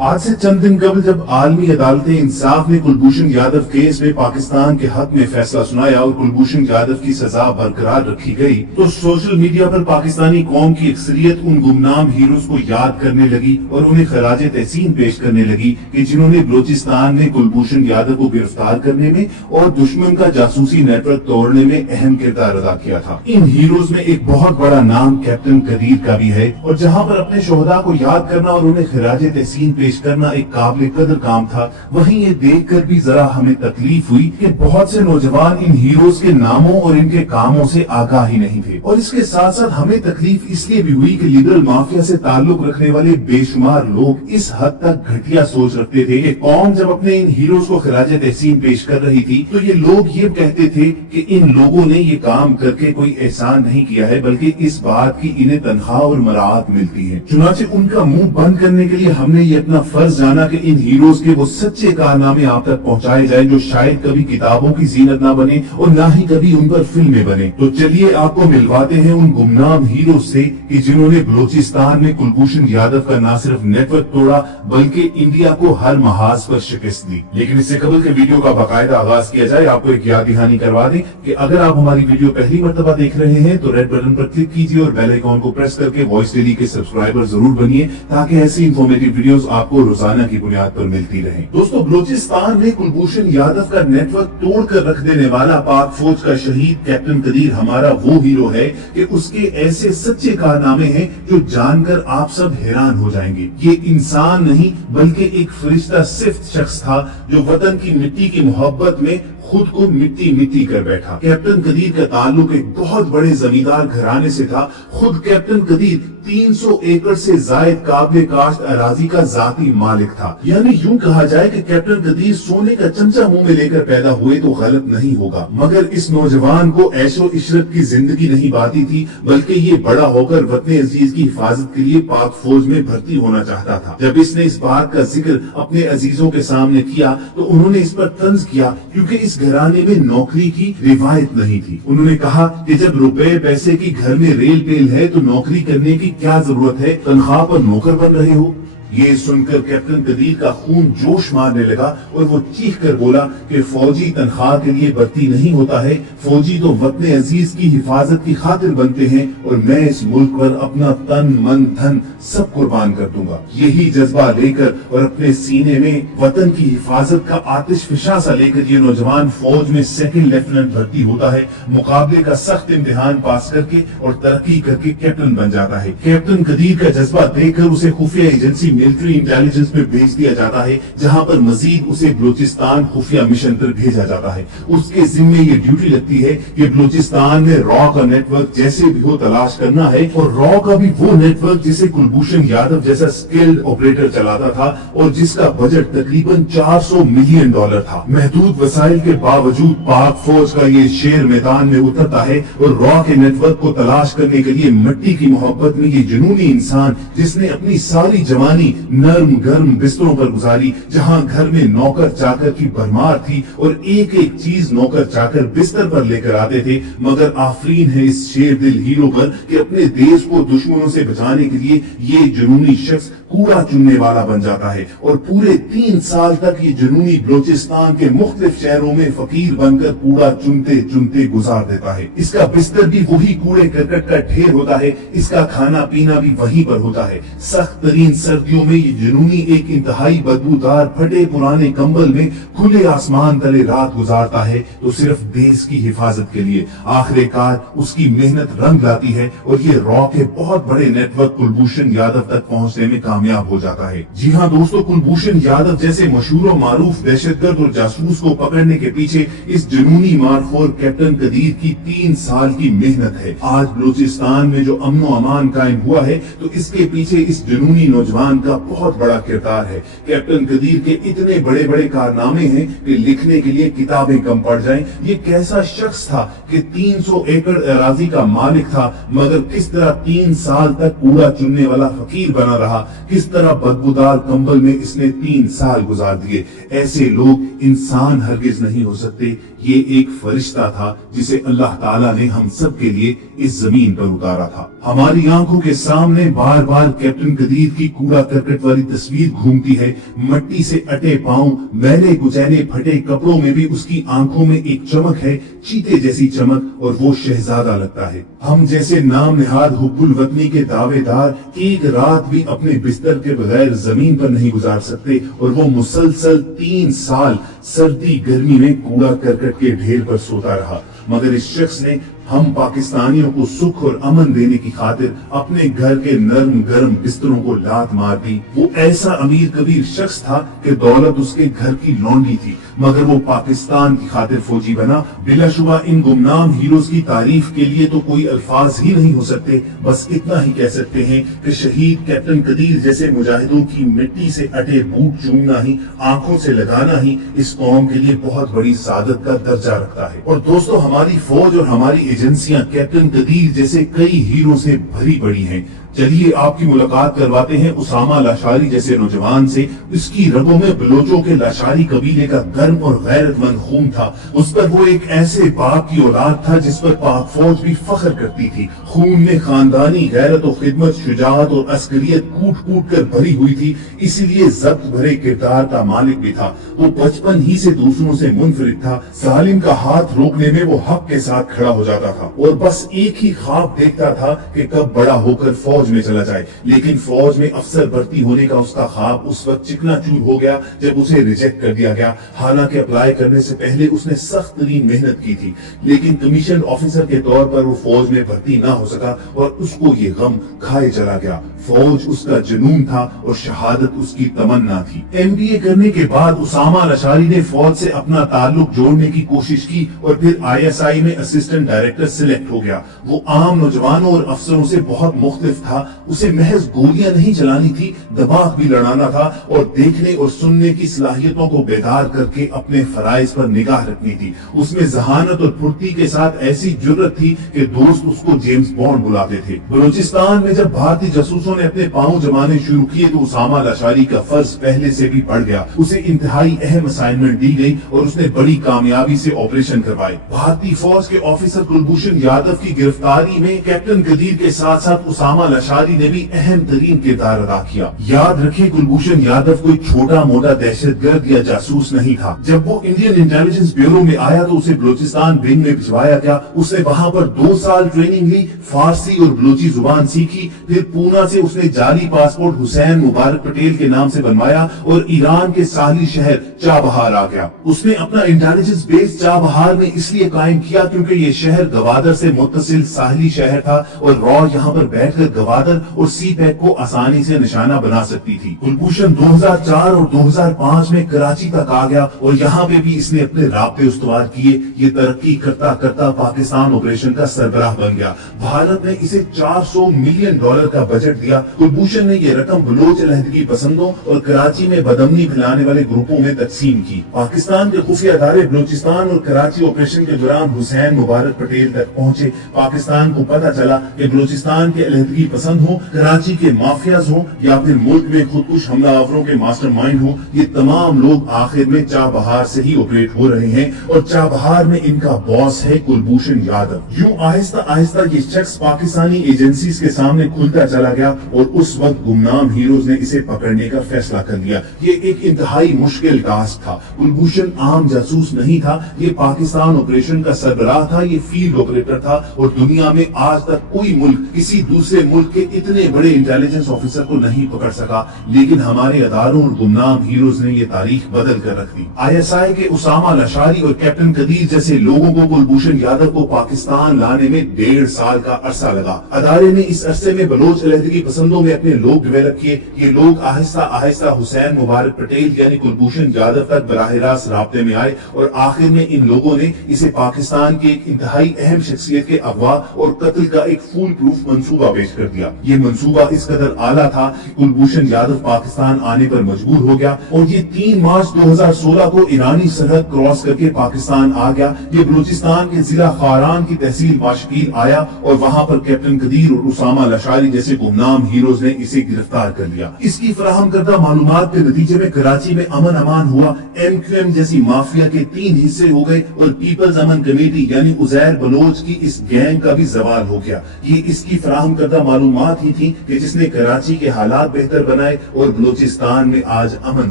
आज से चंद दिन कबल जब आलमी अदालतें इंसाफ ने कुलभूषण यादव केस में पाकिस्तान के हक में फैसला सुनाया और कुलभूषण यादव की सजा बरकरार रखी गई, तो सोशल मीडिया पर पाकिस्तानी कौम की अक्सरियत उन गुमनाम हीरोज को याद करने लगी और उन्हें खराज तहसीन पेश करने लगी कि जिन्होंने बलूचिस्तान में कुलभूषण यादव को गिरफ्तार करने में और दुश्मन का जासूसी नेटवर्क तोड़ने में अहम किरदार अदा किया था। इन हीरोज में एक बहुत बड़ा नाम कैप्टन कदीर का भी है, और जहाँ पर अपने शोहदा को याद करना और उन्हें खराज तहसीन पेश करना एक काबिल कदर काम था, वहीं ये देखकर भी जरा हमें तकलीफ हुई कि बहुत से नौजवान इन हीरोज के नामों और इनके कामों से आगाह ही नहीं थे। और इसके साथ साथ हमें तकलीफ इसलिए भी हुई कि लिबरल माफिया से ताल्लुक रखने वाले बेशुमार लोग इस हद तक घटिया सोच रखते थे कि कौम जब अपने इन हीरोज को खराज तहसीन पेश कर रही थी तो ये लोग ये कहते थे कि इन लोगों ने ये काम करके कोई एहसान नहीं किया है, बल्कि इस बात की इन्हें तनख्वाह और मराहत मिलती है। चुनाचे उनका मुंह बंद करने के लिए हमने ये अपना फर्ज जाना कि इन हीरोज के वो सच्चे कारनामे आप तक पहुंचाए जाए जो शायद कभी किताबों की जीनत ना बने और ना ही कभी उन पर फिल्में बने। तो चलिए आपको मिलवाते हैं उन गुमनाम हीरोज से कि जिन्होंने बलूचिस्तान में कुलभूषण यादव का न सिर्फ नेटवर्क तोड़ा बल्कि इंडिया को हर महाज पर शिकस्त दी। लेकिन इससे कबल के वीडियो का बाकायदा आगाज किया जाए, आपको एक याद दहानी करवा दें कि अगर आप हमारी वीडियो पहली मर्तबा देख रहे हैं तो रेड बटन पर क्लिक कीजिए और बेल आइकॉन को प्रेस करके वॉइस डेली के सब्सक्राइबर जरूर बनिए ताकि ऐसी इंफॉर्मेटिव वीडियोस आपको रोजाना की बुनियाद पर मिलती रहे। दोस्तों, बलूचिस्तान में कुलभूषण यादव का नेटवर्क तोड़ कर रख देने वाला पाक फौज का शहीद कैप्टन कदीर हमारा वो हीरो है कि उसके ऐसे सच्चे कारनामे हैं जो जानकर आप सब हैरान हो जाएंगे। ये इंसान नहीं बल्कि एक फरिश्ता सिफ्त शख्स था जो वतन की मिट्टी की मोहब्बत में खुद को मिट्टी मिट्टी कर बैठा। कैप्टन कदीर का ताल्लुक एक बहुत बड़े जमींदार घराने से था। खुद कैप्टन कदीर 300 एकड़ से जायद काबिल काश्त अराजी का जाती मालिक था। यानी यूं कहा जाए कि कैप्टन कदीर सोने का चमचा मुंह में लेकर पैदा हुए तो गलत नहीं होगा। मगर इस नौजवान को ऐशो इशरत की जिंदगी नहीं बाती थी, बल्कि ये बड़ा होकर वतन अजीज की हिफाजत के लिए पाक फौज में भर्ती होना चाहता था। जब इसने इस बात का जिक्र अपने अजीजों के सामने किया तो उन्होंने इस पर तंज किया, क्योंकि इस घराने में नौकरी की रिवायत नहीं थी। उन्होंने कहा कि जब रुपए पैसे की घर में रेल पेल है तो नौकरी करने की क्या जरूरत है, तनख्वाह पर नौकर बन रहे हो। ये सुनकर कैप्टन कदीर का खून जोश मारने लगा और वो चीख कर बोला कि फौजी तनख्वाह के लिए भर्ती नहीं होता है, फौजी तो वतन अजीज की हिफाजत की खातिर बनते हैं और मैं इस मुल्क पर अपना तन मन धन सब कुर्बान कर दूंगा। यही जज्बा लेकर और अपने सीने में वतन की हिफाजत का आतिश फिशा सा लेकर ये नौजवान फौज में सेकंड लेफ्टिनेंट भर्ती होता है। मुकाबले का सख्त इम्तिहान पास करके और तरक्की करके कैप्टन बन जाता है। कैप्टन कदीर का जज्बा देखकर उसे खुफिया एजेंसी मिलिट्री इंटेलिजेंस में भेज दिया जाता है, जहां पर मजीद उसे बलूचिस्तान खुफिया मिशन पर भेजा जाता है। उसके जिम्मे ये ड्यूटी लगती है कि बलूचिस्तान में रॉ का नेटवर्क जैसे भी हो तलाश करना है, और रॉ का भी वो नेटवर्क जिसे कुलभूषण यादव जैसा स्किल्ड ऑपरेटर चलाता था और जिसका बजट तकरीबन $400 मिलियन था। महदूद वसाइल के बावजूद पाक फौज का ये शेर मैदान में उतरता है और रॉ के नेटवर्क को तलाश करने के लिए मिट्टी की मोहब्बत में ये जुनूनी इंसान जिसने अपनी सारी जवानी नर्म गर्म बिस्तरों पर गुजारी, जहां घर में नौकर चाकर की भरमार थी और एक एक चीज नौकर चाकर बिस्तर पर लेकर आते थे, मगर आफरीन है इस शेर दिल हीरो पर कि अपने देश को दुश्मनों से बचाने के लिए ये जुनूनी शख्स कूड़ा चुनने वाला बन जाता है और पूरे 3 साल तक ये जुनूनी बलूचिस्तान के मुख्तलिफ शहरों में फकीर बनकर कूड़ा चुनते चुनते गुजार देता है। इसका बिस्तर भी वही कूड़े करकट का ढेर होता है, इसका खाना पीना भी वहीं पर होता है। सख्त तरीन सर्दियों में ये जुनूनी एक इंतहाई बदबूदार फटे पुराने कंबल में खुले आसमान तले रात गुजारता है तो सिर्फ देश की हिफाजत के लिए। आखिरकार उसकी मेहनत रंग लाती है और ये रॉ के बहुत बड़े नेटवर्क कुलभूषण यादव तक पहुंचने में कामयाब हो जाता है। जी हाँ दोस्तों, कुलभूषण यादव जैसे मशहूर और मारूफ दहशतगर्द और जासूस को पकड़ने के पीछे इस जुनूनी मारखोर कैप्टन कदीर की 3 साल की मेहनत है। आज बलूचिस्तान में जो अमन व अमान कायम हुआ है तो इसके पीछे इस जुनूनी नौजवान का बहुत बड़ा किरदार है। कैप्टन कदीर के इतने बड़े बड़े कारनामे हैं कि लिखने के लिए किताबें कम पड़ जाएं। ये कैसा शख्स था कि 300 एकड़ अराजी का मालिक था, मगर किस तरह 3 साल तक कूड़ा चुनने वाला फकीर बना रहा, किस तरह बदबूदार कंबल में इसने 3 साल गुजार दिए। ऐसे लोग इंसान हरगिज नहीं हो सकते। ये एक फरिश्ता था जिसे अल्लाह ताला ने हम सब के लिए इस जमीन पर उतारा था। हमारी आंखों के सामने बार बार कैप्टन कदीर की कूड़ा کرکٹ والی تصویر گھومتی ہے، مٹی سے اٹے پاؤں، میلے کچیلے پھٹے کپڑوں میں بھی اس کی آنکھوں میں ایک چمک ہے، چیتے جیسی چمک، اور وہ شہزادہ لگتا ہے۔ ہم جیسے نام نہاد حب الوطنی کے دعوے دار ایک رات بھی اپنے بستر کے بغیر زمین پر نہیں گزار سکتے، اور وہ مسلسل 3 سال سردی گرمی میں کوڑا کرکٹ کے ڈھیر پر سوتا رہا، مگر اس شخص نے ہم پاکستانیوں کو سکھ اور امن دینے کی خاطر اپنے گھر کے نرم گرم بستروں کو لات مار دی۔ وہ ایسا امیر کبیر شخص تھا کہ دولت اس کے گھر کی لونڈی تھی، مگر وہ پاکستان کی خاطر فوجی بنا۔ بلا شبہ ان گمنام ہیروز کی تعریف کے لیے تو کوئی الفاظ ہی نہیں ہو سکتے، بس اتنا ہی کہہ سکتے ہیں کہ شہید کیپٹن قدیر جیسے مجاہدوں کی مٹی سے اٹے بوٹ چومنا ہی، آنکھوں سے لگانا ہی اس قوم کے لیے بہت بڑی سعادت کا درجہ رکھتا ہے۔ اور دوستو، ہماری فوج اور ہماری ایجنسیاں کیپٹن قدیر جیسے کئی ہیرو سے بھری پڑی ہیں۔ چلیے آپ کی ملاقات کرواتے ہیں اسامہ لاشاری جیسے نوجوان سے۔ اس کی رگوں میں بلوچوں کے لاشاری قبیلے کا گرم اور غیرت مند خون تھا۔ اس پر وہ ایک ایسے باپ کی اولاد تھا جس پر پاک فوج بھی فخر کرتی تھی۔ خون میں خاندانی غیرت و خدمت، شجاعت اور عسکریت کوٹ کوٹ کر بھری ہوئی تھی، اسی لیے ضبط بھرے کردار کا مالک بھی تھا۔ وہ بچپن ہی سے دوسروں سے منفرد تھا۔ ظالم کا ہاتھ روکنے میں وہ حق کے ساتھ کھڑا ہو جاتا تھا اور بس ایک ہی خواب دیکھتا تھا کہ کب بڑا ہو کر فوج میں چلا جائے۔ لیکن فوج میں افسر بھرتی ہونے کا اس کا خواب اس وقت چکنا چور ہو گیا جب اسے ریجیکٹ کر دیا گیا۔ حالانکہ اپلائی کرنے سے پہلے اس نے سخت ترین محنت کی تھی، لیکن کمیشن آفیسر کے طور پر وہ فوج میں بھرتی نہ ہو سکا اور اس کو یہ غم کھائے چلا گیا۔ فوج اس کا جنون تھا اور شہادت اس کی تمنا تھی۔ MBA کرنے کے بعد اسامہ لاشاری نے فوج سے اپنا تعلق جوڑنے کی کوشش کی اور پھر ISI میں اسسٹنٹ ڈائریکٹر سلیکٹ ہو گیا۔ وہ عام نوجوانوں اور افسروں سے بہت مختلف تھا۔ اسے محض گولیاں نہیں چلانی تھی، دماغ بھی لڑانا تھا اور دیکھنے اور سننے کی صلاحیتوں کو بیدار کر کے اپنے فرائض پر نگاہ رکھنی تھی۔ اس میں ذہانت اور پھرتی کے ساتھ ایسی جرت تھی کہ دوست اس کو جیمز بانڈ بلاتے تھے۔ بلوچستان میں جب بھارتی جاسوسوں نے اپنے پاؤں جمانے شروع کیے تو اسامہ لاشاری کا فرض پہلے سے بھی بڑھ گیا۔ اسے انتہائی اہم اسائنمنٹ دی گئی اور اس نے بڑی کامیابی سے آپریشن کروائے۔ بھارتی فوج کے آفیسر کلبھوشن یادو کی گرفتاری میں کیپٹن قدیر کے ساتھ ساتھ اسامہ لاشاری نے بھی اہم ترین کردار ادا کیا۔ یاد رکھیں کلبھوشن یادو کوئی چھوٹا موٹا دہشت گرد یا جاسوس نہیں تھا۔ جب وہ انڈین انٹیلیجنس بیورو میں آیا تو اسے بلوچستان ونگ میں بھجوایا گیا۔ اس نے وہاں پر 2 سال ٹریننگ لی، فارسی اور بلوچی زبان سیکھی، پھر پونا سے اس نے جعلی پاسپورٹ حسین مبارک پٹیل کے نام سے بنوایا اور ایران کے ساحلی شہر چابہار آ گیا۔ اس نے اپنا انٹیلیجنس بیس چابہار میں اس لیے قائم کیا کیونکہ یہ شہر گوادر سے متصل ساحلی شہر تھا اور را یہاں پر بیٹھ کر گوادر اور سی پیک کو آسانی سے نشانہ بنا سکتی تھی۔ کلبھوشن 2004 اور 2005 میں کراچی تک آ گیا اور یہاں پہ بھی اس نے اپنے رابطے استوار کیے۔ یہ ترقی کرتا کرتا پاکستان آپریشن کا سربراہ بن گیا۔ بھارت نے اسے $400 ملین کا بجٹ دیا۔ کلبھوشن نے یہ رقم بلوچ علیحدگی پسندوں اور کراچی میں بدامنی پھیلانے والے گروپوں میں تقسیم کی۔ پاکستان کے خفیہ ادارے بلوچستان اور کراچی آپریشن کے دوران حسین مبارک پٹیل تک پہنچے۔ پاکستان کو پتہ چلا کہ بلوچستان کے علیحدگی پسند ہوں، کراچی کے مافیاز ہوں یا پھر ملک میں خودکش حملہ آوروں کے ماسٹر مائنڈ ہوں، یہ تمام لوگ آخر میں چابہار سے ہی آپریٹ ہو رہے ہیں اور چابہار میں ان کا باس ہے کلبھوشن یادو۔ یوں آہستہ آہستہ یہ شخص پاکستانی ایجنسیز کے سامنے کھلتا چلا گیا اور اس وقت گمنام ہیروز نے اسے پکڑنے کا فیصلہ کر لیا۔ یہ ایک انتہائی مشکل ٹاسک تھا۔ کلبھوشن عام جاسوس نہیں تھا، یہ پاکستان آپریشن کا سربراہ تھا، یہ فیلڈ آپریٹر تھا اور دنیا میں آج تک کوئی ملک کسی دوسرے ملک کے اتنے بڑے انٹیلیجنس آفیسر کو نہیں پکڑ سکا، لیکن ہمارے اداروں اور گمنام ہیروز نے یہ تاریخ بدل کر رکھ دی۔ ISI کے اسامہ لاشاری اور کیپٹن قدیر جیسے لوگوں کو کلبھوشن یادو کو پاکستان لانے میں 1.5 سال کا عرصہ لگا۔ ادارے نے اس عرصے میں بلوچ علیحدگی پسندوں میں اپنے لوگ ڈیولپ کیے۔ یہ لوگ آہستہ آہستہ حسین مبارک پٹیل یعنی کلبھوشن یادو تک براہ راست رابطے میں آئے اور آخر میں ان لوگوں نے اسے پاکستان کی ایک انتہائی اہم شخصیت کے اغوا اور قتل کا ایک فول پروف منصوبہ پیش کر دیا۔ یہ منصوبہ اس قدر اعلیٰ تھا کہ کلبھوشن یادو پاکستان آنے پر مجبور ہو گیا اور یہ 3 مارچ 2016 کو ایرانی سرحد کراس کر کے پاکستان آ گیا۔ یہ بلوچستان کے ضلع خاران کی تحصیل باشکیر آیا اور وہاں پر کیپٹن قدیر اور اسامہ لاشاری جیسے گمنام गुमनाम हीरोज ने इसे गिरफ्तार कर लिया। इसकी फराहम करदा मालूमात के नतीजे में कराची में अमन अमान हुआ। MQM जैसी माफिया के 3 हिस्से हो गए और पीपल्स अमन कमेटी यानी उजैर बलोच की इस गैंग का भी जवाल हो गया। ये इसकी फराहम करदा मालूमात ही थी कि जिसने कराची के हालात बेहतर बनाए और बलूचिस्तान में आज अमन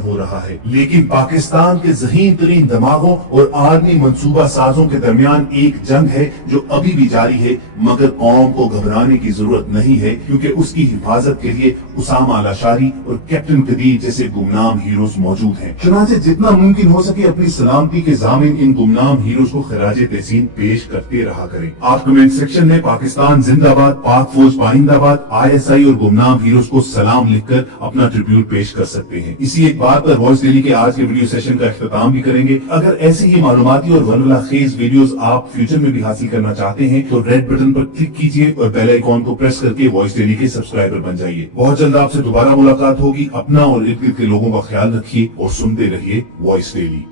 हो रहा है। लेकिन पाकिस्तान के ज़हीन तरीन दिमागों और आर्मी मंसूबा साजों के दरमियान एक जंग है जो अभी भी जारी है, मगर कौम को घबराने की जरूरत नहीं है, क्योंकि उसकी हिफाजत के लिए उसामा अल-अशारी और कैप्टन कदीर जैसे गुमनाम हीरोज मौजूद हैं। चुनांचे जितना मुमकिन हो सके अपनी सलामती के ज़ामिन इन गुमनाम हीरोज को खराजे तहसीन पेश करते रहा करें। आप कमेंट सेक्शन में पाकिस्तान जिंदाबाद, पाक फौज पाइंदाबाद, ISI और गुमनाम हीरोज को सलाम लिखकर अपना ट्रिब्यूट पेश कर सकते हैं। इसी एक बात पर वॉइस डेली के आज के वीडियो सेशन का इख्तिताम भी करेंगे। अगर ऐसे ही मालूमाती और वनवला खेज वीडियोस आप फ्यूचर में भी हासिल करना चाहते हैं तो रेड बटन पर क्लिक कीजिए और बेल आइकॉन को प्रेस करके वॉइस डेली के सब्सक्राइबर बन जाइए। बहुत जल्द आपसे दोबारा मुलाकात होगी। अपना और इर्द गिर्द के लोगों का ख्याल रखिए और सुनते रहिए वॉइस डेली।